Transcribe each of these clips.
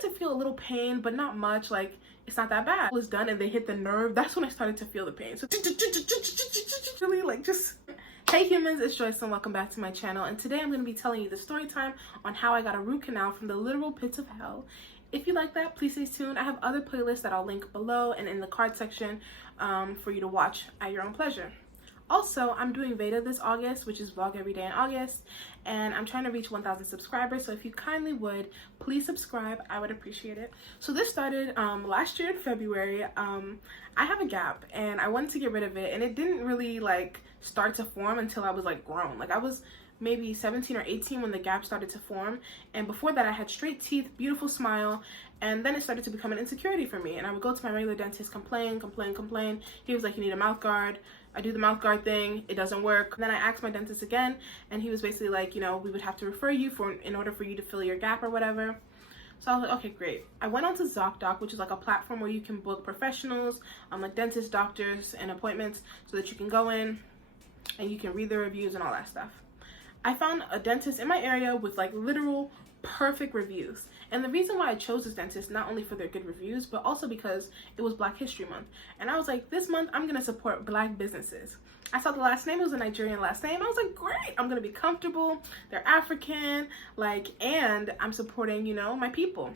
started to feel a little pain, but not much. Like, it's not that bad. It was done and they hit the nerve. That's when I started to feel the pain. So really, like, just... Hey humans, it's Joycelyn. Welcome back to my channel, and today I'm going to be telling you the story time on how I got a root canal from the literal pits of hell. If you like that, please stay tuned. I have other playlists that I'll link below and in the card section for you to watch at your own pleasure. Also, I'm doing VEDA this August, which is vlog every day in August, and I'm trying to reach 1,000 subscribers, so if you kindly would, please subscribe. I would appreciate it. So this started last year in February. I have a gap, and I wanted to get rid of it, and it didn't really, like, start to form until I was, like, grown. Like, I was maybe 17 or 18 when the gap started to form, and before that I had straight teeth, beautiful smile, and then it started to become an insecurity for me, and I would go to my regular dentist, complain. He was like, you need a mouth guard. I do the mouth guard thing, it doesn't work. And then I asked my dentist again, and he was basically like, you know, we would have to refer you in order for you to fill your gap or whatever. So I was like, okay, great. I went on to ZocDoc, which is like a platform where you can book professionals, like dentists, doctors, and appointments, so that you can go in and you can read the reviews and all that stuff. I found a dentist in my area with like literal perfect reviews. And the reason why I chose this dentist, not only for their good reviews, but also because it was Black History Month. And I was like, this month I'm gonna support Black businesses. I saw the last name, it was a Nigerian last name. I was like, great, I'm gonna be comfortable. They're African, like, and I'm supporting, you know, my people.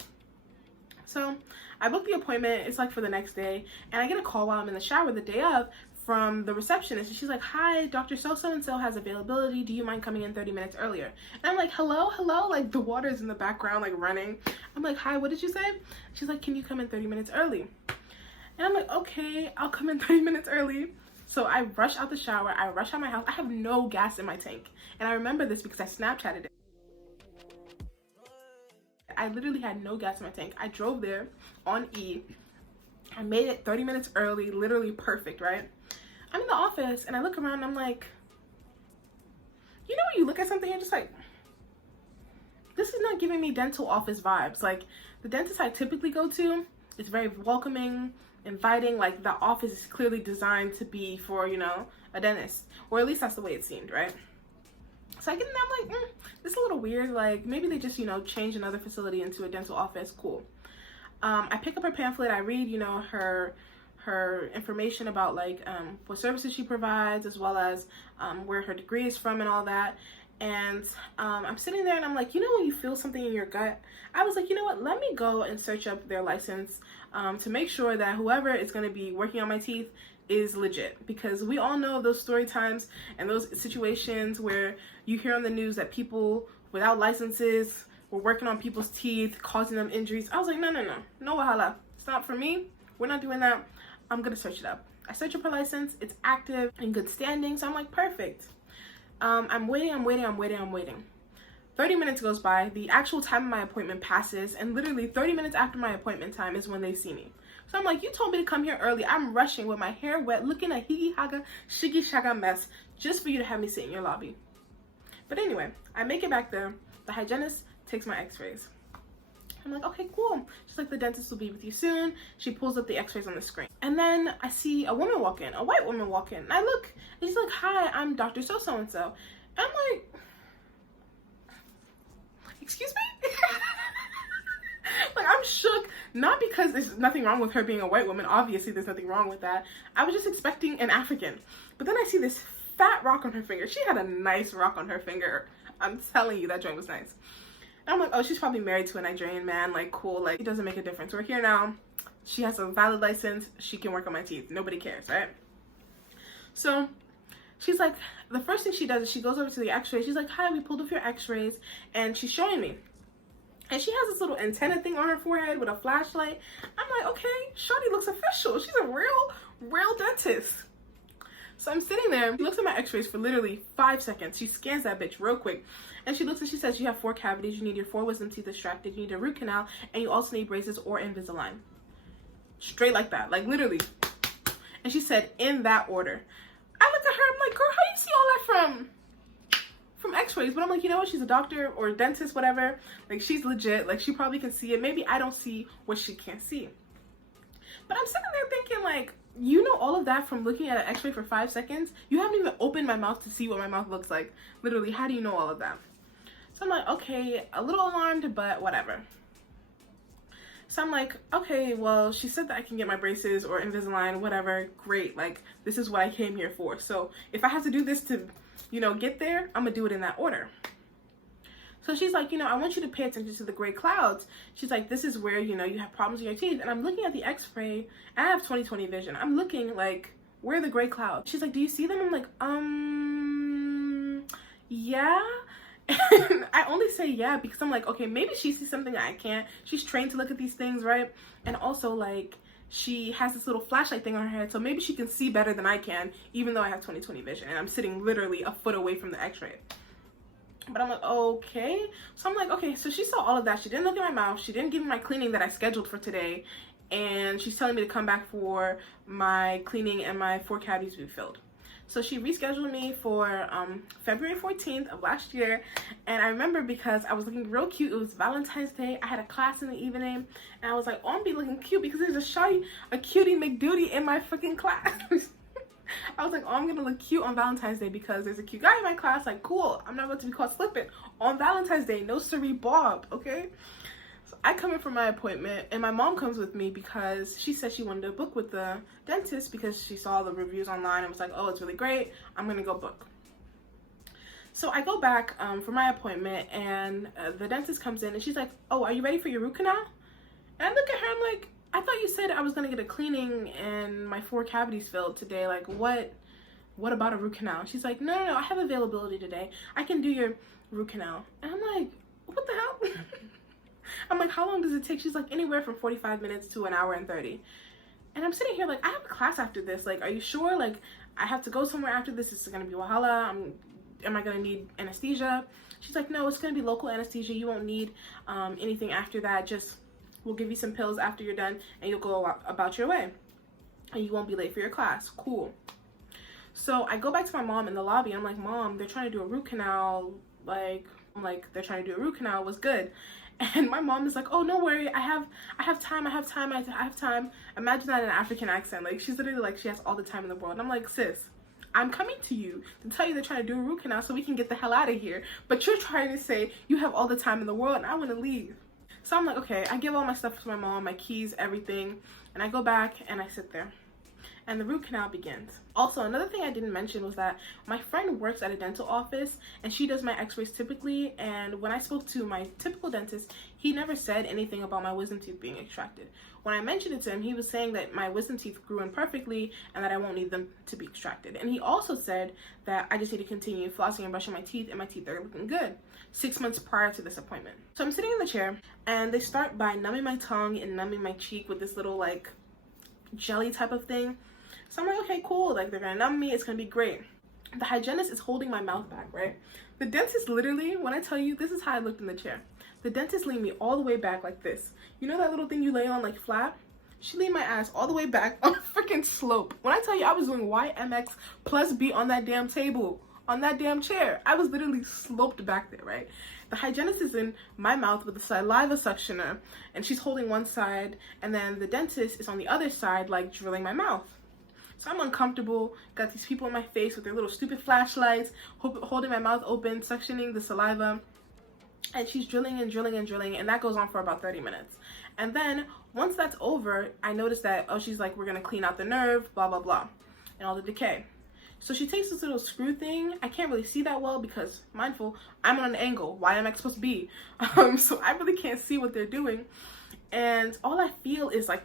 So I booked the appointment, it's like for the next day, and I get a call while I'm in the shower the day of from the receptionist, and she's like, hi, Dr. So-and-so has availability. Do you mind coming in 30 minutes earlier? And I'm like, hello, like the water's in the background, like running. I'm like, hi, what did you say? She's like, can you come in 30 minutes early? And I'm like, okay, I'll come in 30 minutes early. So I rush out the shower, I rush out my house. I have no gas in my tank. And I remember this because I Snapchatted it. I literally had no gas in my tank. I drove there on E. I made it 30 minutes early, literally perfect, right? I'm in the office and I look around and I'm like, you know when you look at something and you're just like, this is not giving me dental office vibes. Like, the dentist I typically go to is very welcoming, inviting, like the office is clearly designed to be for, you know, a dentist, or at least that's the way it seemed, right? So I get in there, I'm like, this is a little weird, like maybe they just, you know, changed another facility into a dental office, cool. I pick up her pamphlet, I read, you know, her information about like what services she provides, as well as where her degree is from and all that. And I'm sitting there and I'm like, you know when you feel something in your gut? I was like, you know what, let me go and search up their license to make sure that whoever is going to be working on my teeth is legit, because we all know those story times and those situations where you hear on the news that people without licenses were working on people's teeth, causing them injuries. I was like, no wahala, it's not for me, we're not doing that. I'm gonna search it up. I search up her license, it's active, in good standing, so I'm like, perfect. I'm waiting. 30 minutes goes by, the actual time of my appointment passes, and literally 30 minutes after my appointment time is when they see me. So I'm like, you told me to come here early. I'm rushing with my hair wet, looking a higi haga, shiggy shaga mess, just for you to have me sit in your lobby. But anyway, I make it back there. The hygienist takes my x-rays. I'm like, okay, cool. She's like, the dentist will be with you soon. She pulls up the x-rays on the screen. And then I see a woman walk in, a white woman walk in. And I look, and she's like, hi, I'm Dr. So-and-so. I'm like, excuse me? Like, I'm shook, not because there's nothing wrong with her being a white woman. Obviously, there's nothing wrong with that. I was just expecting an African. But then I see this fat rock on her finger. She had a nice rock on her finger. I'm telling you, that joint was nice. And I'm like, oh, she's probably married to a Nigerian man. Like, cool. Like, it doesn't make a difference. We're here now. She has a valid license. She can work on my teeth. Nobody cares, right? So she's like, the first thing she does is she goes over to the x-ray. She's like, hi, we pulled off your x-rays. And she's showing me. And she has this little antenna thing on her forehead with a flashlight. I'm like, okay, shawty looks official. She's a real dentist. So I'm sitting there. She looks at my x-rays for literally 5 seconds. She scans that bitch real quick. And she looks and she says, you have 4 cavities. You need your 4 wisdom teeth extracted. You need a root canal. And you also need braces or Invisalign. Straight like that. Like, literally. And she said, in that order. I look at her. I'm like, girl, how you see all that from x-rays? But I'm like, you know what? She's a doctor or a dentist, whatever. Like, she's legit. Like, she probably can see it. Maybe I don't see what she can't see. But I'm sitting there thinking, like, you know all of that from looking at an x-ray for 5 seconds? You haven't even opened my mouth to see what my mouth looks like. Literally, how do you know all of that? So I'm like, okay, a little alarmed, but whatever. So I'm like, okay, well, she said that I can get my braces or Invisalign, whatever, great. Like, this is what I came here for. So if I have to do this to, you know, get there, I'm gonna do it in that order. So she's like, you know, I want you to pay attention to the gray clouds. She's like, this is where, you know, you have problems in your teeth. And I'm looking at the x-ray, and I have 20/20 vision. I'm looking like, where are the gray clouds? She's like, do you see them? I'm like, yeah. And I only say yeah because I'm like, okay, maybe she sees something that I can't. She's trained to look at these things, right? And also, like, she has this little flashlight thing on her head, so maybe she can see better than I can, even though I have 20/20 vision, and I'm sitting literally a foot away from the x-ray. But I'm like, okay. So I'm like, okay, so she saw all of that. She didn't look at my mouth. She didn't give me my cleaning that I scheduled for today. And she's telling me to come back for my cleaning and my 4 cavities to be filled. So she rescheduled me for February 14th of last year. And I remember because I was looking real cute. It was Valentine's Day. I had a class in the evening. And I was like, oh, I'm be looking cute because there's a cutie McDuty in my freaking class. I was like, oh, I'm gonna look cute on Valentine's Day because there's a cute guy in my class. Like, cool, I'm not about to be caught slipping on Valentine's Day. No siree Bob, okay? So I come in for my appointment, and my mom comes with me because she said she wanted to book with the dentist because she saw the reviews online and was like, oh, it's really great. I'm gonna go book. So I go back for my appointment, and the dentist comes in, and she's like, oh, are you ready for your root canal? And I look at her, I'm like, I thought you said I was gonna get a cleaning and my 4 cavities filled today. Like, what about a root canal? She's like, no, I have availability today. I can do your root canal. And I'm like, what the hell? I'm like, how long does it take? She's like, anywhere from 45 minutes to 1 hour and 30. And I'm sitting here like, I have a class after this. Like, are you sure? Like, I have to go somewhere after this. This is gonna be Wahala. Am I gonna need anesthesia? She's like, no, it's gonna be local anesthesia. You won't need anything after that. Just, we'll give you some pills after you're done and you'll go about your way. And you won't be late for your class. Cool. So I go back to my mom in the lobby. And I'm like, Mom, they're trying to do a root canal. Like, they're trying to do a root canal. What's good? And my mom is like, oh, no worry. I have time. I have time. Imagine that in an African accent. Like, she's literally like, she has all the time in the world. And I'm like, sis, I'm coming to you to tell you they're trying to do a root canal so we can get the hell out of here. But you're trying to say you have all the time in the world and I want to leave. So I'm like, okay, I give all my stuff to my mom, my keys, everything, and I go back and I sit there. And the root canal begins. Also, another thing I didn't mention was that my friend works at a dental office and she does my x-rays typically, and when I spoke to my typical dentist, he never said anything about my wisdom teeth being extracted. When I mentioned it to him, he was saying that my wisdom teeth grew in perfectly and that I won't need them to be extracted. And he also said that I just need to continue flossing and brushing my teeth and my teeth are looking good 6 months prior to this appointment. So I'm sitting in the chair and they start by numbing my tongue and numbing my cheek with this little like jelly type of thing. So I'm like, okay, cool. Like, they're gonna numb me. It's gonna be great. The hygienist is holding my mouth back, right? The dentist literally, when I tell you, this is how I looked in the chair. The dentist leaned me all the way back like this. You know that little thing you lay on like flat? She leaned my ass all the way back on a freaking slope. When I tell you I was doing YMX plus B on that damn table, on that damn chair, I was literally sloped back there, right? The hygienist is in my mouth with a saliva suctioner, and she's holding one side, and then the dentist is on the other side, like drilling my mouth. So I'm uncomfortable, got these people in my face with their little stupid flashlights, holding my mouth open, suctioning the saliva, and she's drilling and drilling and drilling, and that goes on for about 30 minutes. And then, once that's over, I notice that, oh, she's like, we're gonna clean out the nerve, blah, blah, blah, and all the decay. So she takes this little screw thing. I can't really see that well because, mindful, I'm on an angle. Why am I supposed to be? So I really can't see what they're doing. And all I feel is like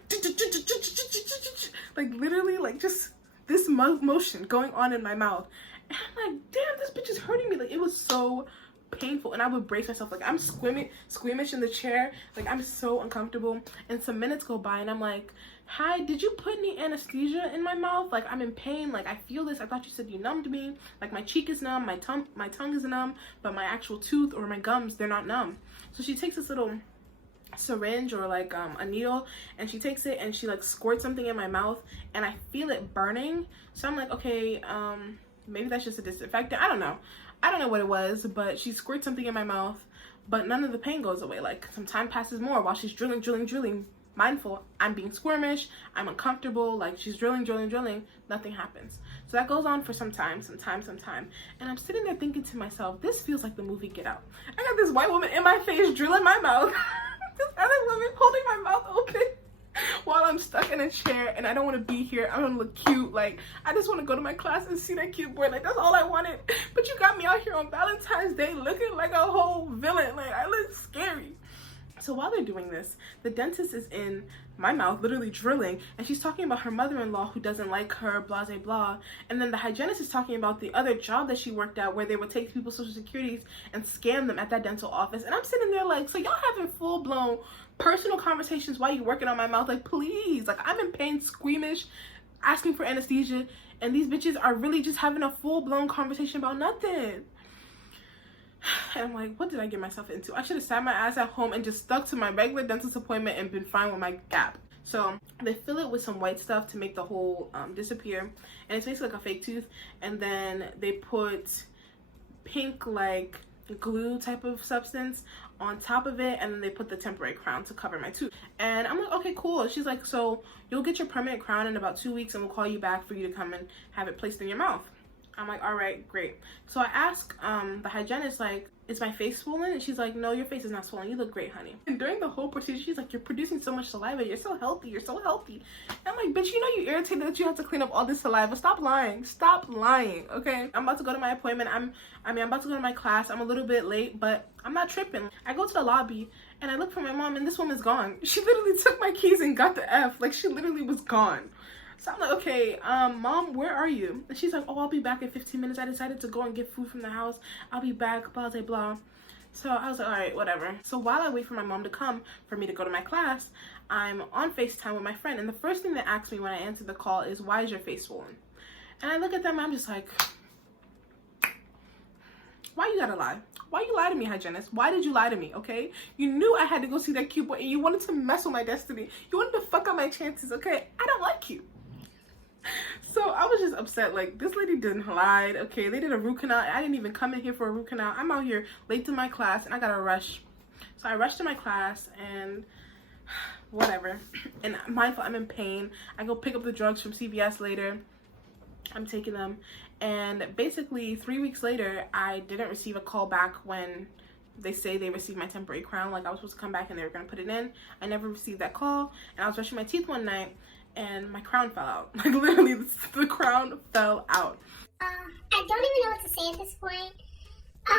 literally like just this motion going on in my mouth. And I'm like, damn, this bitch is hurting me. Like, it was so painful. And I would brace myself. Like, I'm squeamish in the chair. Like, I'm so uncomfortable. And some minutes go by and I'm like, hi, did you put any anesthesia in my mouth? Like, I'm in pain. Like, I feel this. I thought you said you numbed me. Like, my cheek is numb. My tongue is numb. But my actual tooth or my gums, they're not numb. So she takes this little syringe or like a needle, and she takes it and she like squirts something in my mouth, and I feel it burning. So I'm like, okay, maybe that's just a disinfectant. I don't know what it was, but she squirts something in my mouth, but none of the pain goes away. Like, some time passes more while she's drilling. Mindful, I'm being squirmish, I'm uncomfortable, like she's drilling, nothing happens. So that goes on for some time. And I'm sitting there thinking to myself, this feels like the movie Get Out. I got this white woman in my face drilling my mouth. This other woman holding my mouth open. in a chair and I don't want to be here. I want to look cute. Like, I just want to go to my class and see that cute boy. Like, that's all I wanted. But you got me out here on Valentine's Day looking like a whole villain. Like, I look scary. So while they're doing this, the dentist is in my mouth, literally drilling, and she's talking about her mother-in-law who doesn't like her, blah, blah, blah. And then the hygienist is talking about the other job that she worked at where they would take people's social securities and scam them at that dental office. And I'm sitting there like, so y'all having full-blown personal conversations while you working on my mouth? Like, please. Like, I'm in pain, squeamish, asking for anesthesia, and these bitches are really just having a full-blown conversation about nothing. And I'm like, what did I get myself into? I should have sat my ass at home and just stuck to my regular dentist appointment and been fine with my gap. So they fill it with some white stuff to make the hole disappear, and it's basically like a fake tooth. And then they put pink like glue type of substance on top of it, and then they put the temporary crown to cover my tooth. And I'm like, okay, cool. She's like, so you'll get your permanent crown in about 2 weeks and we'll call you back for you to come and have it placed in your mouth. I'm like, all right, great. So I ask the hygienist, like, is my face swollen? And she's like, no, your face is not swollen. You look great, honey. And during the whole procedure, she's like, you're producing so much saliva. You're so healthy. You're so healthy. And I'm like, bitch, you know you irritated that you have to clean up all this saliva. Stop lying. Stop lying, okay? I'm about to go to my appointment. I'm about to go to my class. I'm a little bit late, but I'm not tripping. I go to the lobby, and I look for my mom, and this woman's gone. She literally took my keys and got the F. Like, she literally was gone. So I'm like, okay, mom, where are you? And she's like, oh, I'll be back in 15 minutes. I decided to go and get food from the house. I'll be back, blah, blah, blah. So I was like, all right, whatever. So while I wait for my mom to come for me to go to my class, I'm on FaceTime with my friend. And the first thing they ask me when I answer the call is, why is your face swollen? And I look at them and I'm just like, why you gotta lie? Why you lie to me, hygienist? Why did you lie to me, okay? You knew I had to go see that cute boy and you wanted to mess with my destiny. You wanted to fuck up my chances, okay? I don't like you. So I was just upset. Like, this lady didn't lie, okay? They did a root canal. I didn't even come in here for a root canal. I'm out here late to my class and I gotta rush. So I rushed to my class and whatever. And mindful, I'm in pain. I go pick up the drugs from CVS later. I'm taking them. And basically 3 weeks later, I didn't receive a call back when they say they received my temporary crown. Like, I was supposed to come back and they were gonna put it in. I never received that call. And I was brushing my teeth one night and my crown fell out. Like, literally, the crown fell out. I don't even know what to say at this point. I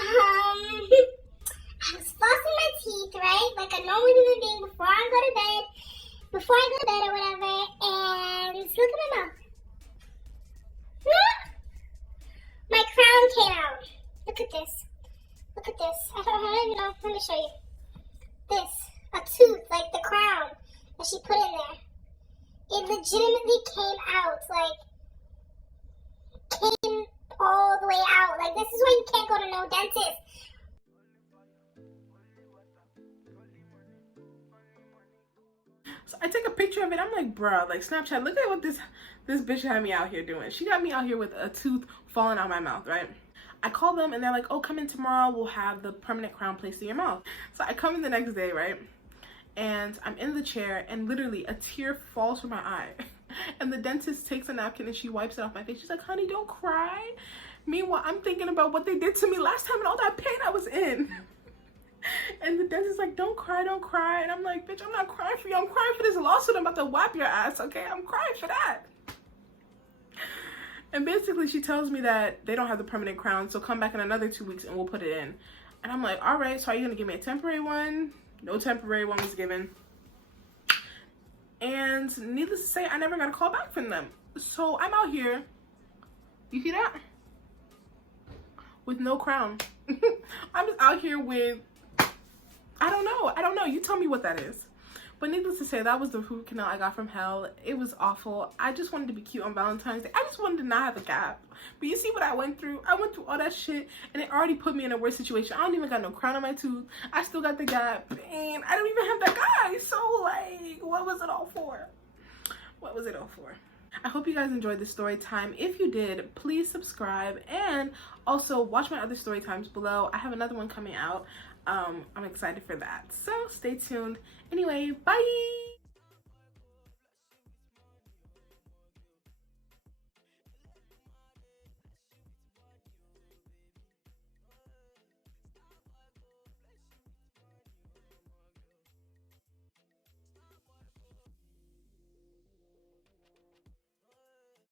was flossing my teeth, right? Like a normal human being before I go to bed or whatever, and look at my mouth. My crown came out. Look at this. Look at this. I don't even know. Let me show you. This. A tooth, like the crown that she put in there. It legitimately came out, like, came all the way out. Like, this is why you can't go to no dentist. So I take a picture of it. I'm like, bruh, like, Snapchat, look at what this bitch had me out here doing. She got me out here with a tooth falling out my mouth, right? I call them and they're like, oh, come in tomorrow. We'll have the permanent crown placed in your mouth. So I come in the next day, right? And I'm in the chair and literally a tear falls from my eye. And the dentist takes a napkin and she wipes it off my face. She's like, honey, don't cry. Meanwhile, I'm thinking about what they did to me last time and all that pain I was in. And the dentist's like, don't cry, don't cry. And I'm like, bitch, I'm not crying for you. I'm crying for this lawsuit. I'm about to whap your ass, okay? I'm crying for that. And basically she tells me that they don't have the permanent crown, so come back in another 2 weeks and we'll put it in. And I'm like, all right, so are you gonna give me a temporary one? No temporary one was given. And needless to say, I never got a call back from them. So I'm out here, you see that? With no crown. I'm just out here with, I don't know. You tell me what that is. But needless to say, that was the root canal I got from hell. It was awful. I just wanted to be cute on Valentine's Day. I just wanted to not have a gap. But you see what I went through? I went through all that shit, and it already put me in a worse situation. I don't even got no crown on my tooth. I still got the gap, and I don't even have that guy. So, like, what was it all for? What was it all for? I hope you guys enjoyed this story time. If you did, please subscribe, and also watch my other story times below. I have another one coming out. I'm excited for that. So stay tuned. Anyway, bye!